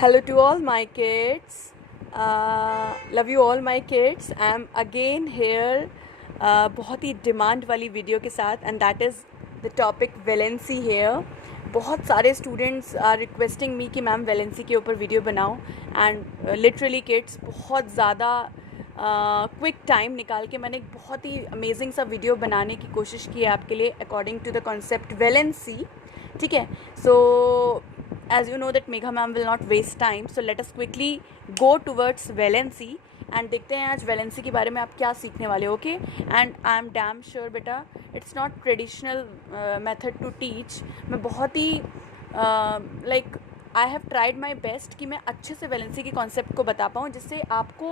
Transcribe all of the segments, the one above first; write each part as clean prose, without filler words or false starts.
Hello to all my kids. Love you all my kids. I am again here बहुत ही demand वाली video के साथ and that is the topic valency here. बहुत सारे students are requesting मी कि ma'am valency के ऊपर video बनाओ एंड लिटरली किड्स बहुत ज़्यादा क्विक टाइम निकाल के मैंने एक बहुत ही अमेजिंग सा वीडियो बनाने की कोशिश की है आपके लिए according to the concept valency. ठीक है, सो as you know that Megha ma'am will not waste time, so let us quickly go towards valency and देखते हैं आज वैलेंसी के बारे में आप क्या सीखने वाले हो. Okay, and I am damn sure बेटा it's not traditional method to teach. मैं बहुत ही like I have tried my best कि मैं अच्छे से वैलेंसी के कॉन्सेप्ट को बता पाऊँ जिससे आपको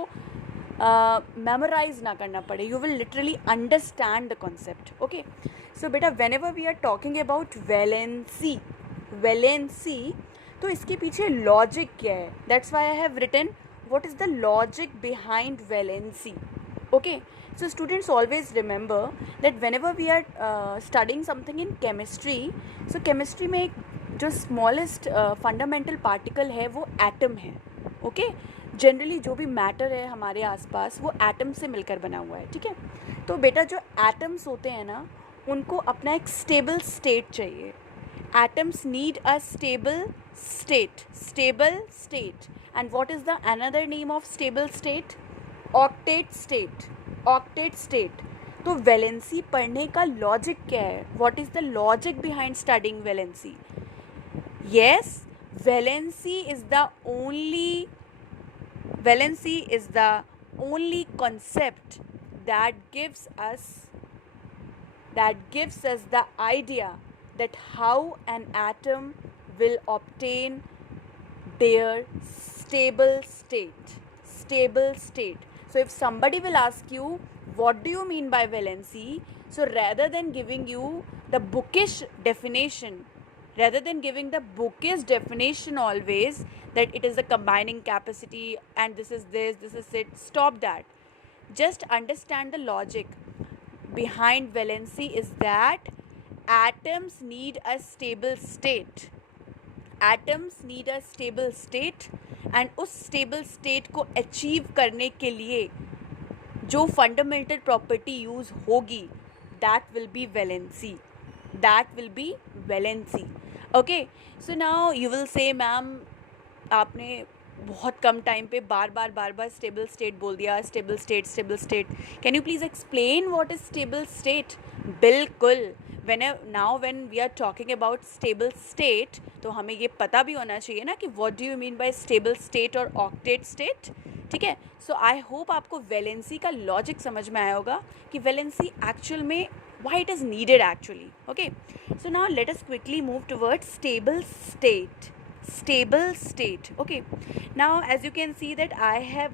मेमोराइज ना करना पड़े. You will literally understand the concept. Okay, so बेटा whenever we are talking about valency तो इसके पीछे लॉजिक क्या है. That's why I have written what is the logic behind valency. Okay, so students always remember that whenever we are studying something in chemistry, so chemistry में एक जो smallest fundamental particle है वो atom है. Okay, generally जो भी matter है हमारे आसपास वो atom से मिलकर बना हुआ है. ठीक है, तो बेटा जो atoms होते हैं ना उनको अपना एक stable state चाहिए. Atoms need a stable state. And what is the another name of stable state? Octet state. तो वैलेंसी पढ़ने का लॉजिक क्या है? What is the logic behind studying valency? Yes, valency is the only concept that gives us the idea that how an atom will obtain their stable state. So if somebody will ask you what do you mean by valency, so rather than giving the bookish definition always that it is the combining capacity and this is it, stop that. Just understand the logic behind valency is that atoms need a stable state and उस stable state को achieve करने के लिए जो fundamental property use होगी that will be valency. Okay, so now you will say ma'am आपने बहुत कम time पे बार बार स्टेबल स्टेट बोल दिया. Stable state can you please explain what is stable state. बिल्कुल, when we are talking about stable state तो हमें ये पता भी होना चाहिए ना कि what do you mean by stable state और octet state. ठीक है, सो आई होप आपको वैलेंसी का लॉजिक समझ में आया होगा कि वैलेंसी एक्चुअल में why it is needed actually. Okay, so now let us quickly move towards stable state. Okay, now as you can see that I have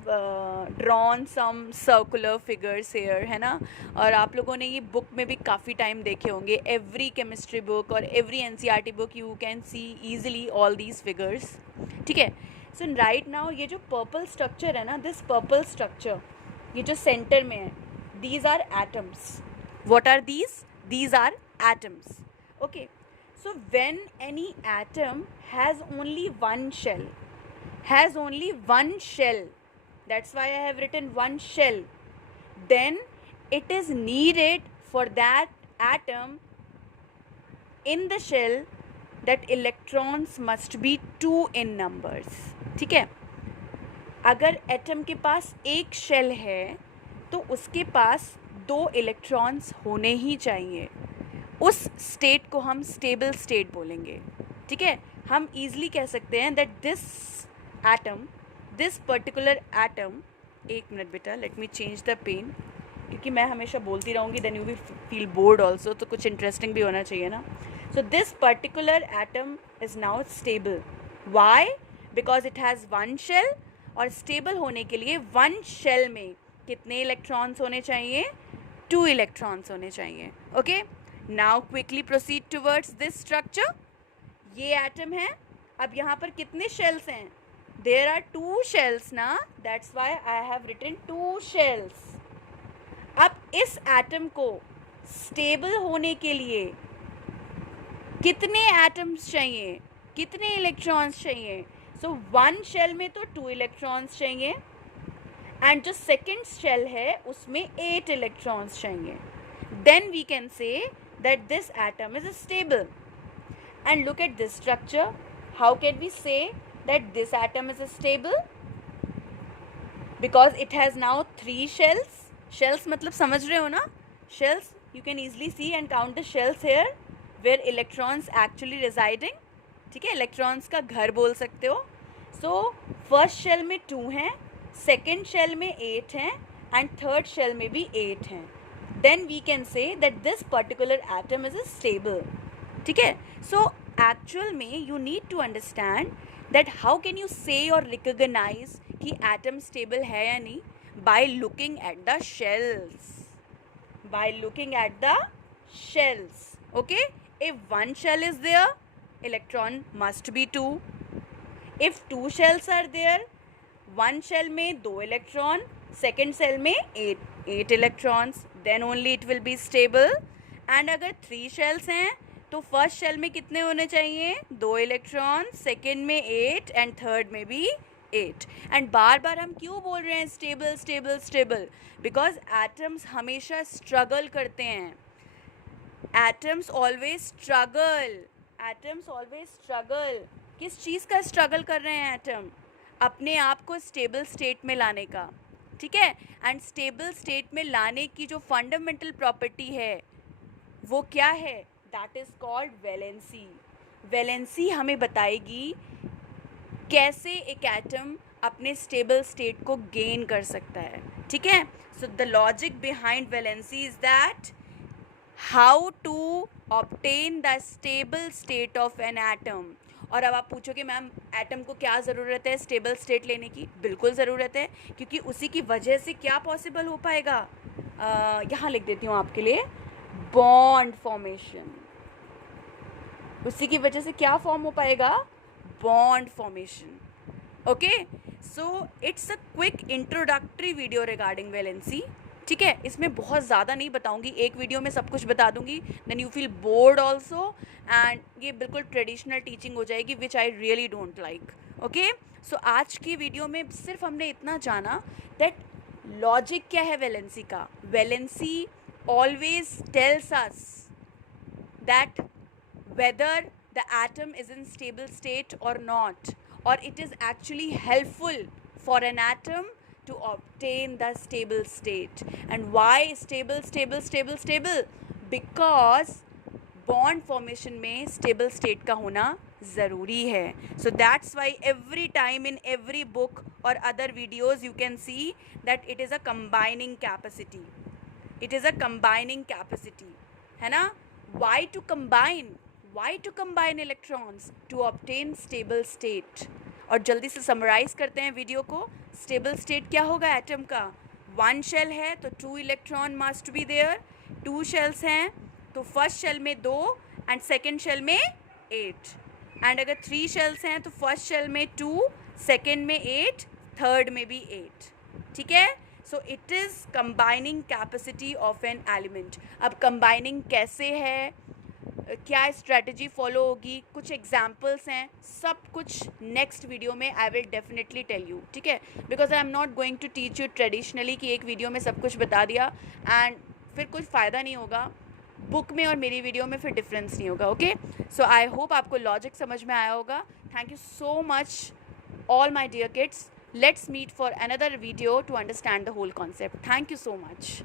drawn some circular figures here है ना, और आप लोगों ने ये book में भी काफ़ी टाइम देखे होंगे. एवरी केमिस्ट्री बुक और every NCERT book you can see easily all these figures. ठीक है, सो राइट नाउ ये जो पर्पल स्ट्रक्चर है ना, दिस पर्पल स्ट्रक्चर ये जो सेंटर में है, these are atoms. What are these are atoms. Okay, so when any atom has only one shell, that's why I have written one shell, then it is needed for that atom in the shell that electrons must be 2 in numbers. ठीक है, अगर atom के पास एक shell है तो उसके पास 2 electrons होने ही चाहिए. उस स्टेट को हम स्टेबल स्टेट बोलेंगे. ठीक है, हम ईज़िली कह सकते हैं दैट दिस पर्टिकुलर एटम. एक मिनट बेटा, let me change the pen, क्योंकि मैं हमेशा बोलती रहूँगी then you will feel bored also, तो कुछ इंटरेस्टिंग भी होना चाहिए ना. So this particular atom is now stable. Why? Because it has one shell, और स्टेबल होने के लिए वन शेल में कितने इलेक्ट्रॉन्स होने चाहिए? 2 इलेक्ट्रॉन्स होने चाहिए. Okay, now quickly proceed towards this structure. ये एटम है. अब यहाँ पर कितने शेल्स हैं? देयर आर 2 शेल्स ना, that's why I have written 2 shells. अब इस एटम को स्टेबल होने के लिए कितने एटम्स चाहिए, कितने इलेक्ट्रॉन्स चाहिए? सो वन शेल में तो 2 इलेक्ट्रॉन्स चाहिए एंड जो सेकेंड शेल है उसमें 8 इलेक्ट्रॉन्स चाहिए. Then we can say that this atom is stable. And look at this structure. How can we say that this atom is stable? Because it has now 3 shells. Shells मतलब समझ रहे हो ना? Shells, you can easily see and count the shells here where electrons actually residing. ठीक है, electrons का घर बोल सकते हो. सो फर्स्ट शेल में 2 हैं, सेकेंड शेल में 8 हैं एंड थर्ड शेल में भी 8 हैं. Then we can say that this particular atom is stable. ठीक है. सो एक्चुअल में you need to understand that how can you say और रिकॉग्नाइज कि एटम स्टेबल है या नहीं. By looking at the shells. By looking at the shells. Okay, if one shell is there, electron must be 2. If 2 shells are there, one shell में 2 electron, second shell में 8 electrons, then only it will be stable. And अगर 3 shells हैं तो first shell में कितने होने चाहिए? 2 electron, second में 8 एंड थर्ड में भी 8. एंड बार बार हम क्यों बोल रहे हैं stable stable stable? Because atoms हमेशा स्ट्रगल करते हैं. Atoms always struggle. Atoms always struggle. किस चीज़ का स्ट्रगल कर रहे हैं एटम? अपने आप को स्टेबल स्टेट में लाने का. ठीक है. एंड स्टेबल स्टेट में लाने की जो फंडामेंटल प्रॉपर्टी है वो क्या है? That is called valency. Valency हमें बताएगी कैसे एक एटम अपने स्टेबल स्टेट को गेन कर सकता है. ठीक है. So the logic behind valency is that how to obtain the stable state of an atom. और अब आप पूछोगे मैम एटम को क्या ज़रूरत है स्टेबल स्टेट लेने की? बिल्कुल ज़रूरत है, क्योंकि उसी की वजह से क्या पॉसिबल हो पाएगा. यहाँ लिख देती हूँ आपके लिए, बॉन्ड फॉर्मेशन. उसी की वजह से क्या फॉर्म हो पाएगा? Bond formation. Okay. So it's a quick introductory video regarding valency. ठीक है. इसमें बहुत ज़्यादा नहीं बताऊंगी, एक वीडियो में सब कुछ बता दूंगी. Then you feel bored also and ये बिल्कुल ट्रेडिशनल टीचिंग हो जाएगी which I really don't like. Okay. So आज की वीडियो में सिर्फ हमने इतना जाना दैट लॉजिक क्या है वैलेंसी का. Valency always tells us that whether the atom is in stable state or not, or it is actually helpful for an atom to obtain the stable state. And why stable stable stable stable? Because bond formation में stable state का होना ज़रूरी है. So that's why every time in every book or other videos you can see that it is a combining capacity. It is a combining capacity. है ना? Why to combine? Why to combine electrons? To obtain stable state. और जल्दी से summarise करते हैं video को. Stable state क्या होगा एटम का? 1 शेल है तो 2 electron must be there. 2 shells हैं तो फर्स्ट शेल में 2 एंड सेकेंड शेल में 8. एंड अगर 3 शेल्स हैं तो फर्स्ट शेल में 2, सेकेंड में 8, थर्ड में भी 8. ठीक है. So it is combining capacity of an element. अब कंबाइनिंग कैसे है, क्या स्ट्रेटजी फॉलो होगी, कुछ एग्जाम्पल्स हैं, सब कुछ नेक्स्ट वीडियो में I will definitely tell you. ठीक है. Because I am not going to teach you traditionally कि एक वीडियो में सब कुछ बता दिया एंड फिर कुछ फ़ायदा नहीं होगा. बुक में और मेरी वीडियो में फिर डिफरेंस नहीं होगा. ओके. सो आई होप आपको लॉजिक समझ में आया होगा. Thank you so much all my dear kids. Let's meet for another video to understand the whole concept. Thank you so much.